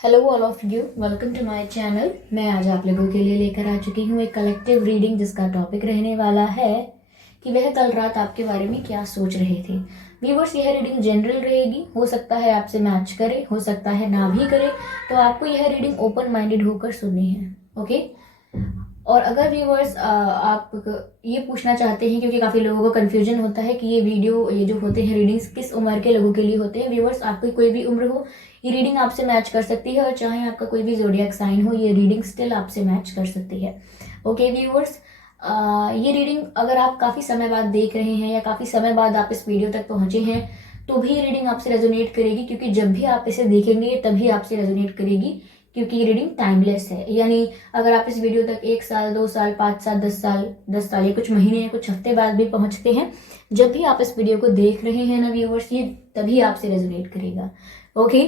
Hello all of you, welcome to my channel. मैं आज आप लोगों के लिए लेकर आ चुकी हूँ एक कलेक्टिव रीडिंग जिसका टॉपिक रहने वाला है कि वह कल रात आपके बारे में क्या सोच रहे थे। व्यूवर्स, यह रीडिंग जनरल रहेगी, हो सकता है आपसे मैच करे, हो सकता है ना भी करे, तो आपको यह रीडिंग ओपन माइंडेड होकर सुननी है। ओके। और अगर व्यूवर्स आप ये पूछना चाहते हैं, क्योंकि काफ़ी लोगों को कन्फ्यूजन होता है कि ये जो होते हैं रीडिंग्स किस उम्र के लोगों के लिए होते हैं। व्यूवर्स, आपकी कोई भी उम्र हो, ये रीडिंग आपसे मैच कर सकती है, और चाहे आपका कोई भी ज़ोडिएक साइन हो, ये रीडिंग स्टिल आपसे मैच कर सकती है। ओके व्यूवर्स, ये रीडिंग अगर आप काफ़ी समय बाद देख रहे हैं या काफ़ी समय बाद आप इस वीडियो तक पहुंचे हैं, तो भी ये रीडिंग आपसे रेजोनेट करेगी, क्योंकि जब भी आप इसे देखेंगे तभी आपसे रेजोनेट करेगी, क्योंकि ये रीडिंग टाइमलेस है। यानी अगर आप इस वीडियो तक 1 साल, 2 साल, 5 साल, 10 साल या कुछ महीने या कुछ हफ्ते बाद भी पहुंचते हैं, जब भी आप इस वीडियो को देख रहे हैं ना व्यूवर्स, ये तभी आपसे रेजोनेट करेगा। ओके।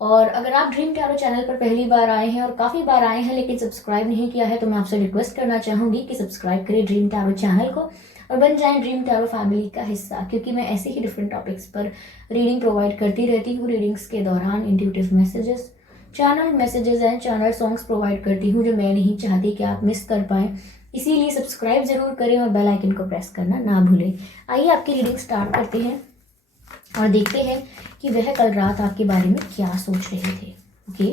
और अगर आप ड्रीम टैरो चैनल पर पहली बार आए हैं और काफ़ी बार आए हैं लेकिन सब्सक्राइब नहीं किया है, तो मैं आपसे रिक्वेस्ट करना चाहूँगी कि सब्सक्राइब करें ड्रीम टैरो चैनल को और बन जाएं ड्रीम टैरो फैमिली का हिस्सा, क्योंकि मैं ऐसे ही डिफरेंट टॉपिक्स पर रीडिंग प्रोवाइड करती रहती हूँ। रीडिंग्स के दौरान intuitive messages, channel messages and channel songs provide करती हूँ, जो मैं नहीं चाहती कि आप मिस कर पाएँ। इसीलिए सब्सक्राइब जरूर करें और बेल आइकन को प्रेस करना ना भूलें। आइए आपकी रीडिंग स्टार्ट करते हैं और देखते हैं कि वह कल रात आपके बारे में क्या सोच रहे थे। ओके,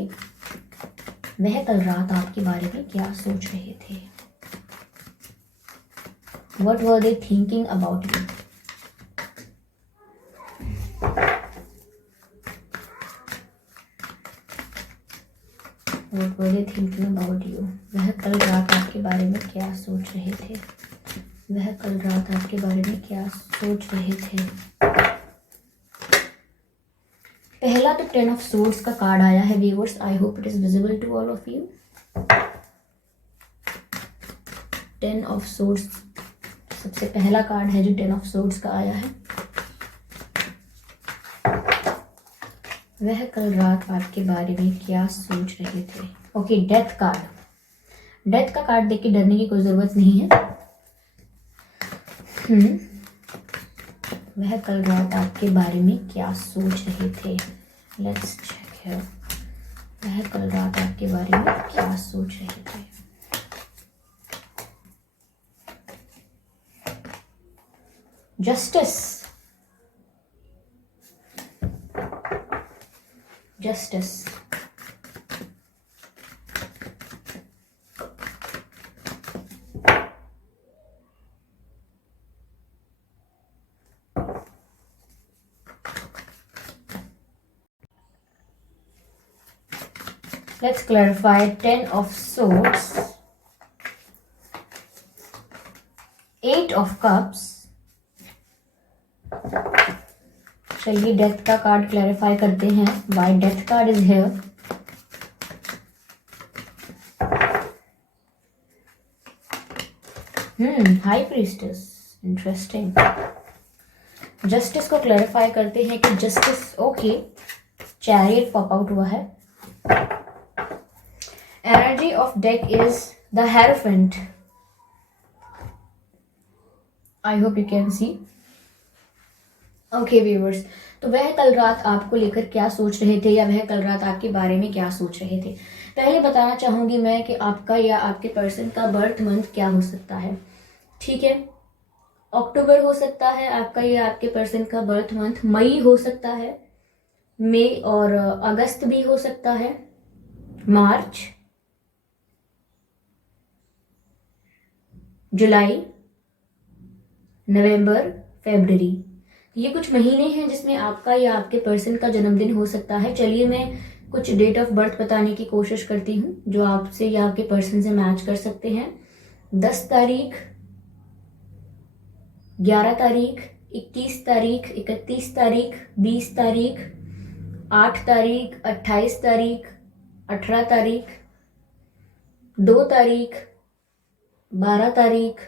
वह कल रात आपके बारे में क्या सोच रहे थे। What were they thinking about you? What were they thinking about you? वह कल रात आपके बारे में क्या सोच रहे थे। वह कल रात आपके बारे में क्या सोच रहे थे। पहला तो 10 ऑफ सोर्ड्स का कार्ड आया है viewers. I hope it is visible to all of you. 10 of swords सबसे पहला कार्ड है जो 10 ऑफ सोर्ड्स का आया है। वह कल रात आपके बारे में क्या सोच रहे थे। Okay, death card. डेथ का कार्ड देख के डरने की कोई जरूरत नहीं है। वह कल रात आपके बारे में क्या सोच रहे थे। Let's check here. वह कल रात आपके बारे में क्या सोच रहे थे। Justice. Justice. Let's clarify 10 of swords, 8 of cups। चलिए डेथ का कार्ड क्लैरिफाई करते हैं। Why death card is here? High priestess, interesting. Justice को क्लैरिफाई करते हैं कि justice, okay, chariot pop out हुआ है। Energy of deck is the hierophant. I hope you can see. Okay viewers, तो वह कल रात आपको लेकर क्या सोच रहे थे, या वह कल रात आपके बारे में क्या सोच रहे थे। पहले बताना चाहूंगी मैं कि आपका या आपके पर्सन का बर्थ मंथ क्या हो सकता है। ठीक है, अक्टूबर हो सकता है आपका या आपके पर्सन का बर्थ मंथ। मई हो सकता है, मई और अगस्त भी हो सकता है, मार्च, जुलाई, नवंबर, फरवरी। ये कुछ महीने हैं जिसमें आपका या आपके पर्सन का जन्मदिन हो सकता है। चलिए मैं कुछ डेट ऑफ बर्थ बताने की कोशिश करती हूँ जो आपसे या आपके पर्सन से मैच कर सकते हैं। 10 तारीख, 11 तारीख, 21 तारीख, 31 तारीख, 20 तारीख, 8 तारीख, 28 तारीख, 18 तारीख, 2 तारीख, 12 तारीख,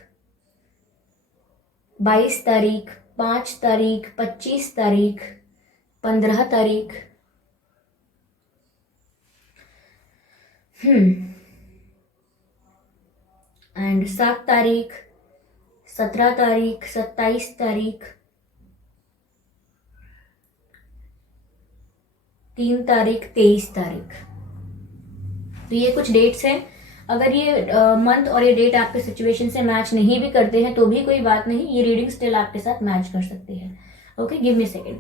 22 तारीख, 5 तारीख, 25 तारीख, 15 तारीख, एंड 7 तारीख, 17 तारीख, 27 तारीख, 3 तारीख, 23 तारीख। तो ये कुछ डेट्स हैं, अगर ये मंथ और ये डेट आपके सिचुएशन से मैच नहीं भी करते हैं तो भी कोई बात नहीं, ये रीडिंग स्टिल आपके साथ मैच कर सकती है। Okay, give me second.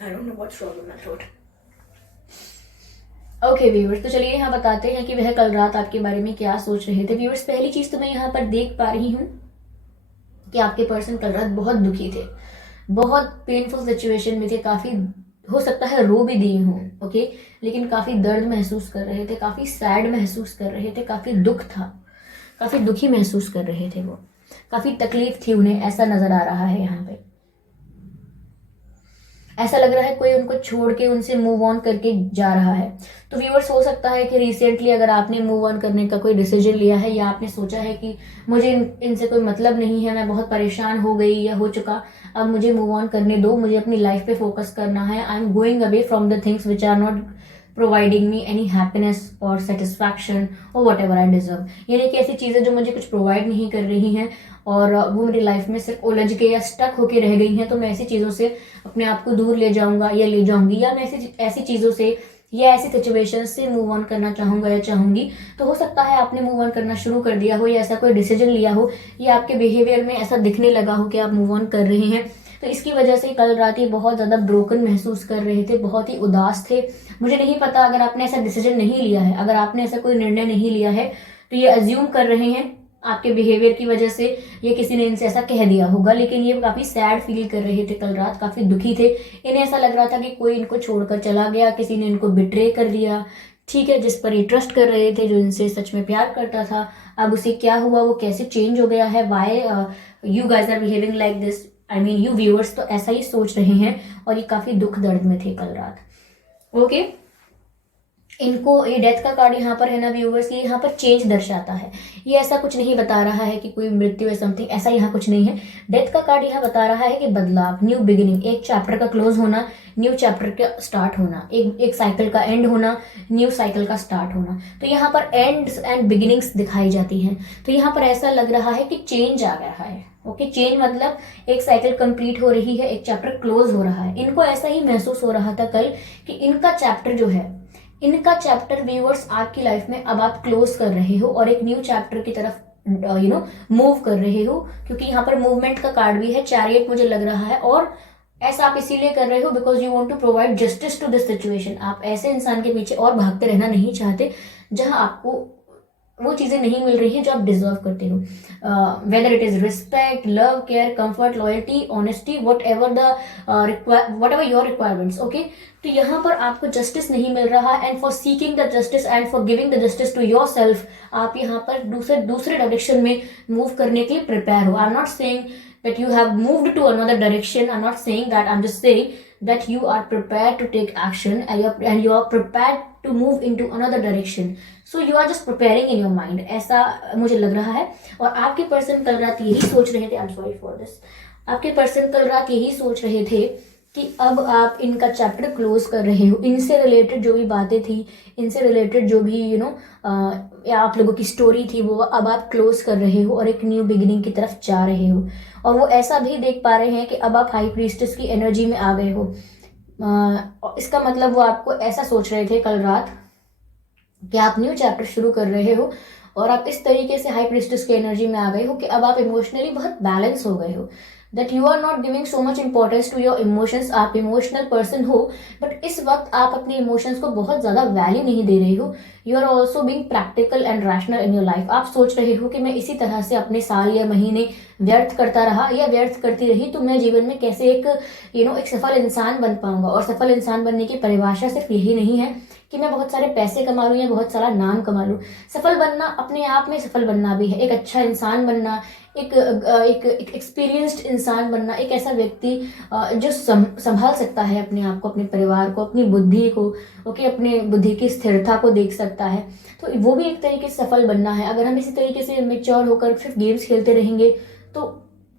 I don't know what's wrong with my throat. Okay viewers, तो चलिए यहाँ बताते हैं कि वह कल रात आपके बारे में क्या सोच रहे थे। व्यूअर्स, पहली चीज तो मैं यहाँ पर देख पा रही हूँ कि आपके पर्सन कल रात बहुत दुखी थे, बहुत पेनफुल सिचुएशन में थे, काफी हो सकता है रो भी दिए हों, ओके, लेकिन काफी दर्द महसूस कर रहे थे, काफी सैड महसूस कर रहे थे, काफी दुख था, काफी दुखी महसूस कर रहे थे, वो काफी तकलीफ थी उन्हें, ऐसा नजर आ रहा है यहाँ पे। ऐसा लग रहा है कोई उनको छोड़ के उनसे मूव ऑन करके जा रहा है। तो व्यूअर्स, हो सकता है कि रिसेंटली अगर आपने मूव ऑन करने का कोई डिसीजन लिया है या आपने सोचा है कि मुझे इनसे कोई मतलब नहीं है, मैं बहुत परेशान हो गई या हो चुका, अब मुझे मूव ऑन करने दो, मुझे अपनी लाइफ पे फोकस करना है, I am going away from the things which are not providing me any happiness और सेटिस्फैक्शन और वट एवर आई डिजर्व। यानी कि ऐसी चीज़ें जो मुझे कुछ प्रोवाइड नहीं कर रही हैं और वो मेरी लाइफ में सिर्फ उलझ के या स्टक होके रह गई हैं, तो मैं ऐसी चीज़ों से अपने आप को दूर ले जाऊंगा या ले जाऊंगी, या मैं ऐसी चीज़ों से या ऐसी सिचुएशन से मूव ऑन करना चाहूंगा या चाहूंगी। तो हो सकता है आपने मूव ऑन करना शुरू कर दिया हो या ऐसा कोई डिसीजन लिया हो या आपके बिहेवियर में ऐसा दिखने लगा हो कि आप मूव ऑन कर रहे हैं। तो इसकी वजह से कल रात ये बहुत ज़्यादा ब्रोकन महसूस कर रहे थे, बहुत ही उदास थे। मुझे नहीं पता, अगर आपने ऐसा डिसीजन नहीं लिया है, अगर आपने ऐसा कोई निर्णय नहीं लिया है, तो ये अज्यूम कर रहे हैं आपके बिहेवियर की वजह से ये किसी ने इनसे ऐसा कह दिया होगा, लेकिन ये काफ़ी सैड फील कर रहे थे कल रात, काफ़ी दुखी थे। इन्हें ऐसा लग रहा था कि कोई इनको छोड़कर चला गया, किसी ने इनको बिट्रे कर दिया, ठीक है, जिस पर ये ट्रस्ट कर रहे थे, जो इनसे सच में प्यार करता था, अब उसे क्या हुआ, वो कैसे चेंज हो गया है, why you guys are behaving like this, I mean you viewers तो ऐसा ही सोच रहे हैं और ये काफ़ी दुख दर्द में थे कल रात। ओके, इनको ये डेथ का कार्ड यहाँ पर है ना व्यूअर्स, ये यहाँ पर चेंज दर्शाता है, ये ऐसा कुछ नहीं बता रहा है कि कोई मृत्यु है समथिंग, ऐसा यहाँ कुछ नहीं है। डेथ का कार्ड यहाँ बता रहा है कि बदलाव, न्यू बिगिनिंग, एक चैप्टर का क्लोज होना, न्यू चैप्टर का स्टार्ट होना, एक साइकिल का एंड होना, न्यू साइकिल का स्टार्ट होना। तो यहाँ पर एंड्स एंड बिगिनिंग्स दिखाई जाती हैं। तो यहाँ पर ऐसा लग रहा है कि चेंज आ गया है। ओके, चेंज मतलब एक साइकिल कंप्लीट हो रही है, एक चैप्टर क्लोज हो रहा है। इनको ऐसा ही महसूस हो रहा था कल कि इनका चैप्टर जो है, इनका चैप्टर व्यूअर्स आपकी लाइफ में अब आप क्लोज कर रहे हो और एक न्यू चैप्टर की तरफ मूव कर रहे हो, क्योंकि यहाँ पर मूवमेंट का कार्ड भी है, चैरियट मुझे लग रहा है। और ऐसा आप इसीलिए कर रहे हो because you want to provide justice to this situation. आप ऐसे इंसान के पीछे और भागते रहना नहीं चाहते जहां आपको वो चीज़ें नहीं मिल रही हैं जो आप डिजर्व करते हो, whether it is respect, love, care, comfort, loyalty, honesty, whatever your requirements. Okay, तो यहाँ पर आपको जस्टिस नहीं मिल रहा, and for seeking the justice and for giving the justice to yourself आप यहाँ पर दूसरे डायरेक्शन में मूव करने के लिए प्रिपेयर हो। I am not saying that you have moved to another direction, I'm not saying that, I'm just saying that you are prepared to take action and you are prepared to move into another direction, so you are just preparing in your mind, ऐसा मुझे लग रहा है। और आपके person कल रात यही सोच रहे थे, I am sorry for this, आपके पर्सन कल रात यही सोच रहे थे कि अब आप इनका चैप्टर क्लोज कर रहे हो, इनसे रिलेटेड जो भी बातें थी, इनसे रिलेटेड जो भी या आप लोगों की स्टोरी थी, वो अब आप क्लोज कर रहे हो और एक न्यू बिगिनिंग की तरफ जा रहे हो। और वो ऐसा भी देख पा रहे हैं कि अब आप हाई प्रीस्टेस की एनर्जी में आ गए हो। इसका मतलब वो आपको ऐसा सोच रहे थे कल रात कि आप न्यू चैप्टर शुरू कर रहे हो और आप इस तरीके से हाई प्रीस्टेस की एनर्जी में आ गए हो कि अब आप इमोशनली बहुत बैलेंस हो गए हो, that you are not giving so much importance to your emotions. आप इमोशनल पर्सन हो, बट इस वक्त आप अपने इमोशंस को बहुत ज़्यादा वैल्यू नहीं दे रहे हो। You are also being practical and rational in your life. आप सोच रहे हो कि मैं इसी तरह से अपने साल या महीने व्यर्थ करता रहा या व्यर्थ करती रही तो मैं जीवन में कैसे एक एक सफल इंसान बन पाऊंगा। और सफल इंसान बनने की परिभाषा सिर्फ यही नहीं है कि मैं बहुत सारे पैसे कमा लूँ या बहुत सारा नाम कमा लूँ। सफल बनना अपने आप में सफल बनना भी है, एक अच्छा इंसान बनना, एक एक्सपीरियंस्ड इंसान बनना, एक ऐसा व्यक्ति जो संभाल सकता है अपने आप को, अपने परिवार को, अपनी बुद्धि को, ओके, अपने बुद्धि की स्थिरता को देख सकता है, तो वो भी एक तरीके से सफल बनना है। अगर हम इसी तरीके से मेच्योर होकर सिर्फ गेम्स खेलते रहेंगे तो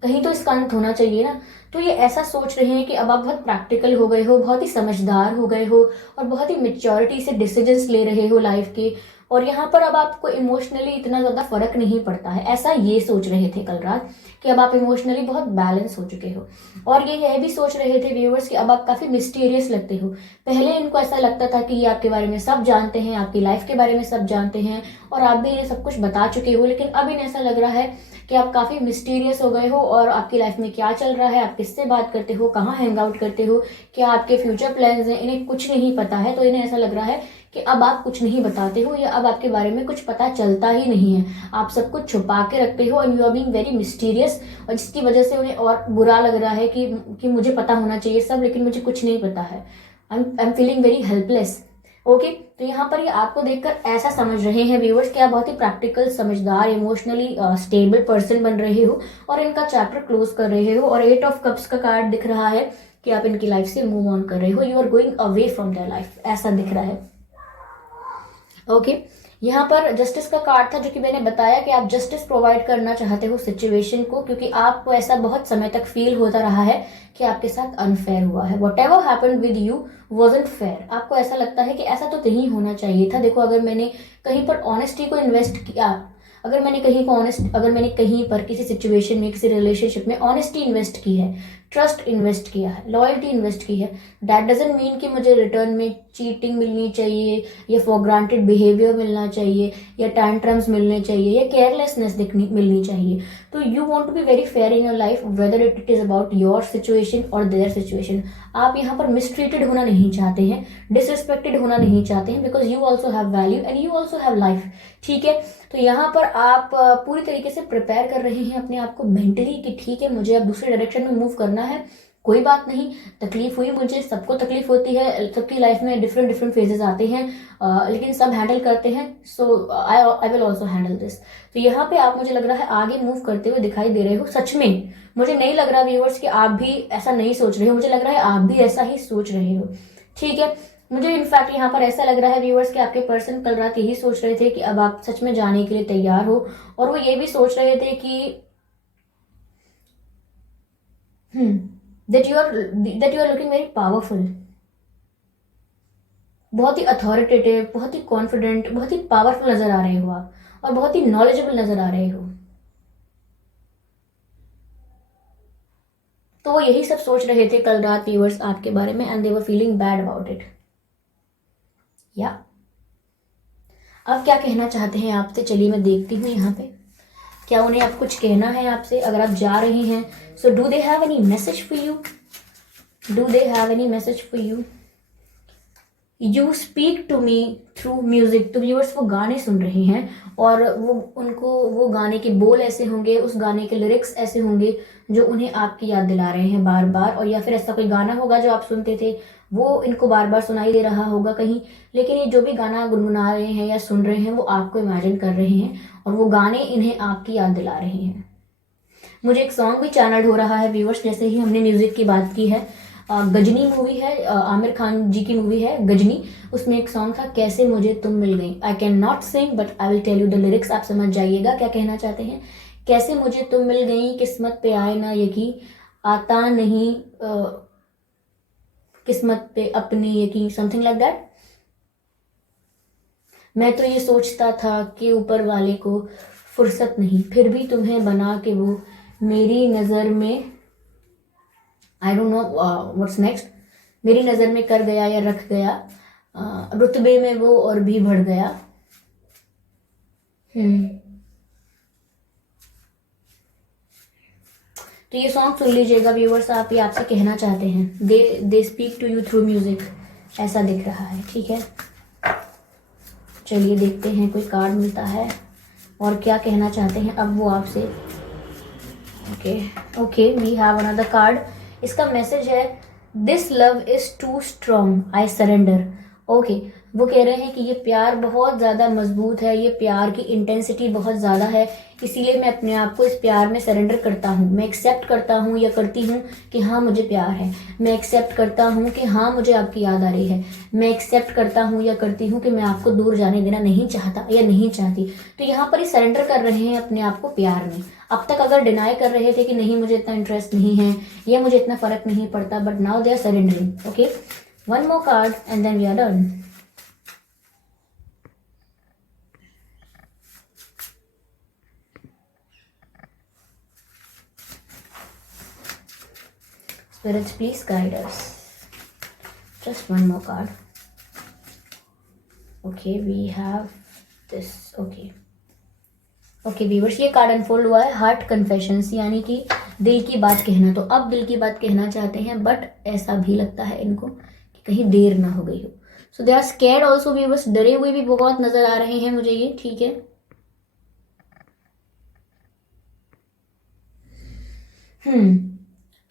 कहीं तो इसका अंत होना चाहिए ना। तो ये ऐसा सोच रहे हैं कि अब आप बहुत प्रैक्टिकल हो गए हो, बहुत ही समझदार हो गए हो और बहुत ही मेच्योरिटी से डिसीजंस ले रहे हो लाइफ के, और यहाँ पर अब आपको इमोशनली इतना ज़्यादा फर्क नहीं पड़ता है। ऐसा ये सोच रहे थे कल रात कि अब आप इमोशनली बहुत बैलेंस हो चुके हो। और ये यह भी सोच रहे थे व्यूअर्स कि अब आप काफ़ी मिस्टीरियस लगते हो। पहले इनको ऐसा लगता था कि ये आपके बारे में सब जानते हैं, आपकी लाइफ के बारे में सब जानते हैं और आप भी इन्हें सब कुछ बता चुके हो, लेकिन अब इन्हें ऐसा लग रहा है कि आप काफ़ी मिस्टीरियस हो गए हो और आपकी लाइफ में क्या चल रहा है, आप किससे बात करते हो, कहाँ हैंग आउट करते हो, क्या आपके फ्यूचर प्लान्स हैं, इन्हें कुछ नहीं पता है। तो इन्हें ऐसा लग रहा है कि अब आप कुछ नहीं बताते हो या अब आपके बारे में कुछ पता चलता ही नहीं है, आप सब कुछ छुपा के रखते हो and you are being very mysterious. और जिसकी वजह से उन्हें और बुरा लग रहा है कि मुझे पता होना चाहिए सब, लेकिन मुझे कुछ नहीं पता है। I am feeling very helpless. Okay, तो यहाँ पर ये आपको देखकर ऐसा समझ रहे हैं व्यूअर्स कि आप बहुत ही प्रैक्टिकल, समझदार, इमोशनली स्टेबल पर्सन बन रहे हो और इनका चैप्टर क्लोज कर रहे हो। और 8 ऑफ कप्स का कार्ड दिख रहा है कि आप इनकी लाइफ से मूव ऑन कर रहे हो, you are going away from their life, ऐसा दिख रहा है। ओके, यहाँ पर जस्टिस का कार्ड था, जो कि मैंने बताया कि आप जस्टिस प्रोवाइड करना चाहते हो सिचुएशन को, क्योंकि आपको ऐसा बहुत समय तक फील होता रहा है कि आपके साथ अनफेयर हुआ है। What ever happen with you wasn't fair. आपको ऐसा लगता है कि ऐसा तो नहीं होना चाहिए था। देखो, अगर मैंने कहीं पर ऑनेस्टी को इन्वेस्ट किया, अगर मैंने कहीं पर किसी सिचुएशन में, किसी रिलेशनशिप में ऑनेस्टी इन्वेस्ट की है, ट्रस्ट इन्वेस्ट किया है, लॉयल्टी इन्वेस्ट की है, दैट डजंट मीन कि मुझे रिटर्न में चीटिंग मिलनी चाहिए या फॉर ग्रांटेड बिहेवियर मिलना चाहिए या टैंट्रम्स मिलने चाहिए या केयरलेसनेस मिलनी चाहिए। तो you want to be very fair in your life, whether it is about your situation और देयर सिचुएशन। आप यहाँ पर मिसट्रीटेड होना नहीं चाहते हैं, डिसरिस्पेक्टेड होना नहीं चाहते हैं, because you also have value and you also have life. ठीक है, तो यहाँ पर आप पूरी तरीके से प्रिपेयर कर रहे हैं अपने आप को मेंटली कि ठीक है, मुझे अब दूसरे डायरेक्शन में मूव करना है, कोई बात नहीं, तकलीफ हुई मुझे, सबको तकलीफ होती है, सबकी लाइफ में डिफरेंट डिफरेंट फेजेस आते हैं, लेकिन सब हैंडल करते हैं। So I will also handle this. तो यहाँ पे आप, मुझे लग रहा है, आगे मूव करते हुए दिखाई दे रहे हो। सच में मुझे नहीं लग रहा व्यूअर्स कि आप भी ऐसा नहीं सोच रहे हो, मुझे लग रहा है आप भी ऐसा ही सोच रहे हो। ठीक है, मुझे इनफैक्ट यहाँ पर ऐसा लग रहा है व्यूअर्स कि आपके पर्सन कल रात यही सोच रहे थे कि अब आप सच में जाने के लिए तैयार हो, और वो ये भी सोच रहे थे कि that you are looking very powerful, बहुत ही अथॉरिटेटिव, बहुत ही कॉन्फिडेंट, बहुत ही पावरफुल नजर आ रहे हो आप, और बहुत ही नॉलेजेबल नजर आ रहे हो। तो वो यही सब सोच रहे थे कल रात व्यूअर्स आपके बारे में, and they were feeling bad about it. या अब क्या कहना चाहते हैं आपसे, चलिए मैं देखती हूँ यहाँ पे क्या उन्हें अब कुछ कहना है आपसे। अगर आप जा रहे हैं, so do they have any message for you, do they have any message for you. You speak to me through music. तो व्यूअर्स वो गाने सुन रहे हैं और वो गाने के बोल ऐसे होंगे, उस गाने के लिरिक्स ऐसे होंगे जो उन्हें आपकी याद दिला रहे हैं बार बार। और या फिर ऐसा कोई गाना होगा जो आप सुनते थे, वो इनको बार बार सुनाई दे रहा होगा कहीं, लेकिन ये जो भी गाना गुनगुना रहे हैं या सुन रहे हैं वो आपको इमेजिन कर रहे हैं और वो गाने इन्हें आपकी याद दिला रहे हैं। मुझे एक सॉन्ग भी चैनल्ड हो रहा है व्यूअर्स, जैसे ही हमने म्यूजिक की बात की है। गजनी मूवी है, आमिर खान जी की मूवी है गजनी, उसमें एक सॉन्ग था कैसे मुझे तुम मिल गई। I can not sing but I will tell you the lyrics, आप समझ जाइएगा क्या कहना चाहते हैं। कैसे मुझे तुम मिल गई, किस्मत पे आए ना यकीन, आता नहीं किस्मत पे अपनी यकीन, समथिंग लाइक दैट। मैं तो ये सोचता था कि ऊपर वाले को फुर्सत नहीं, फिर भी तुम्हें बना के वो मेरी नज़र में, I don't know what's next, मेरी नज़र में कर गया या रख गया, रुतबे में वो और भी बढ़ गया। तो ये सॉन्ग सुन लीजिएगा व्यूअर्स, आप, ये आपसे कहना चाहते हैं, they speak to you through music, ऐसा दिख रहा है। ठीक है, चलिए देखते हैं कोई कार्ड मिलता है और क्या कहना चाहते हैं अब वो आपसे। Okay, we have another card. इसका मैसेज है this love is too strong, I surrender. Okay, वो कह रहे हैं कि ये प्यार बहुत ज़्यादा मजबूत है, ये प्यार की इंटेंसिटी बहुत ज़्यादा है, इसीलिए मैं अपने आप को इस प्यार में सरेंडर करता हूँ। मैं एक्सेप्ट करता हूँ या करती हूँ कि हाँ मुझे प्यार है, मैं एक्सेप्ट करता हूँ कि हाँ मुझे आपकी याद आ रही है, मैं एक्सेप्ट करता हूँ या करती हूँ कि मैं आपको दूर जाने देना नहीं चाहता या नहीं चाहती। तो यहाँ पर ही सरेंडर कर रहे हैं अपने आप को प्यार में। अब तक अगर डिनाई कर रहे थे कि नहीं मुझे इतना इंटरेस्ट नहीं है या मुझे इतना फर्क नहीं पड़ता, but now they are surrendering. Okay, one more card and then we are done. Spirits, please guide us. Just one more card. Okay, we have this. Okay viewers, ये कार्ड अनफोल्ड हुआ है हार्ट कन्फेशंस, यानी कि दिल की बात कहना। तो अब दिल की बात कहना चाहते हैं, बट ऐसा भी लगता है इनको कि कहीं देर ना हो गई हो। So they are scared also viewers, डरे हुए भी बहुत नजर आ रहे हैं मुझे ये, ठीक है।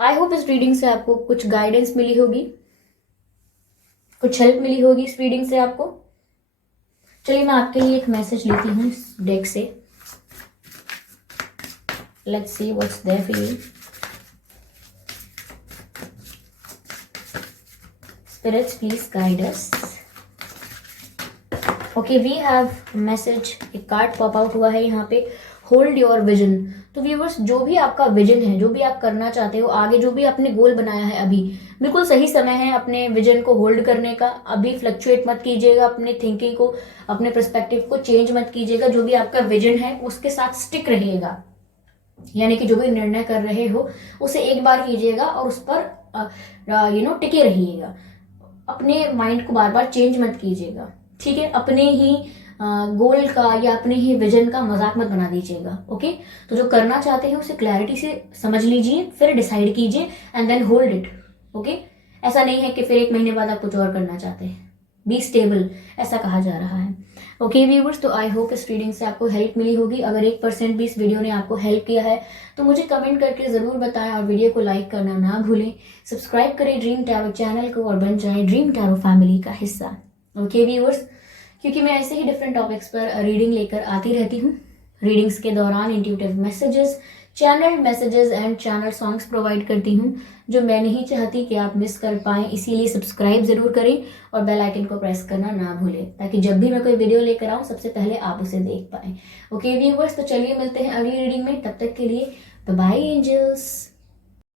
आई होप इस रीडिंग से आपको कुछ गाइडेंस मिली होगी, कुछ हेल्प मिली होगी इस रीडिंग से आपको। चलिए मैं आपके लिए एक मैसेज लेती हूँ इस डेक से। Let's see what's there for you. Spirits please guide us. Okay, we have message, एक कार्ड पॉप आउट हुआ है यहाँ पे, होल्ड योर विजन। तो व्यूअर्स, जो भी आपका विजन है, जो भी आप करना चाहते हो आगे, जो भी आपने गोल बनाया है, अभी बिल्कुल सही समय है अपने विजन को होल्ड करने का। अभी फ्लक्चुएट मत कीजिएगा अपने थिंकिंग को, अपने पर्सपेक्टिव को चेंज मत कीजिएगा। जो भी आपका विजन है उसके साथ स्टिक रहिएगा, यानी कि जो भी निर्णय कर रहे हो उसे एक बार कीजिएगा और उस पर टिके रहिएगा। अपने माइंड को बार बार चेंज मत कीजिएगा, ठीक है। अपने ही गोल का या अपने ही विजन का मजाक मत बना दीजिएगा, ओके। तो जो करना चाहते हैं उसे क्लैरिटी से समझ लीजिए, फिर डिसाइड कीजिए and then hold it, okay. ऐसा नहीं है कि फिर 1 महीने बाद आप कुछ और करना चाहते हैं। बी स्टेबल, ऐसा कहा जा रहा है, ओके व्यूवर्स। तो आई होप इस रीडिंग से आपको हेल्प मिली होगी। अगर 1% भी इस वीडियो ने आपको हेल्प किया है तो मुझे कमेंट करके जरूर बताएं और वीडियो को लाइक करना ना भूलें। सब्सक्राइब करें ड्रीम टैरो चैनल को और बन जाएं ड्रीम टैरो फैमिली का हिस्सा, ओके व्यूवर्स। क्योंकि मैं ऐसे ही डिफरेंट टॉपिक्स पर रीडिंग लेकर आती रहती हूँ। रीडिंग्स के दौरान intuitive messages, channel messages and channel songs provide करती हूँ जो मैं नहीं चाहती कि आप मिस कर पाएं। इसीलिए सब्सक्राइब जरूर करें और बेल आइकन को प्रेस करना ना भूलें, ताकि जब भी मैं कोई वीडियो लेकर आऊँ सबसे पहले आप उसे देख पाएं, ओके व्यूवर्स। तो चलिए मिलते हैं अगली रीडिंग में, तब तक के लिए बाय बाय एंजल्स।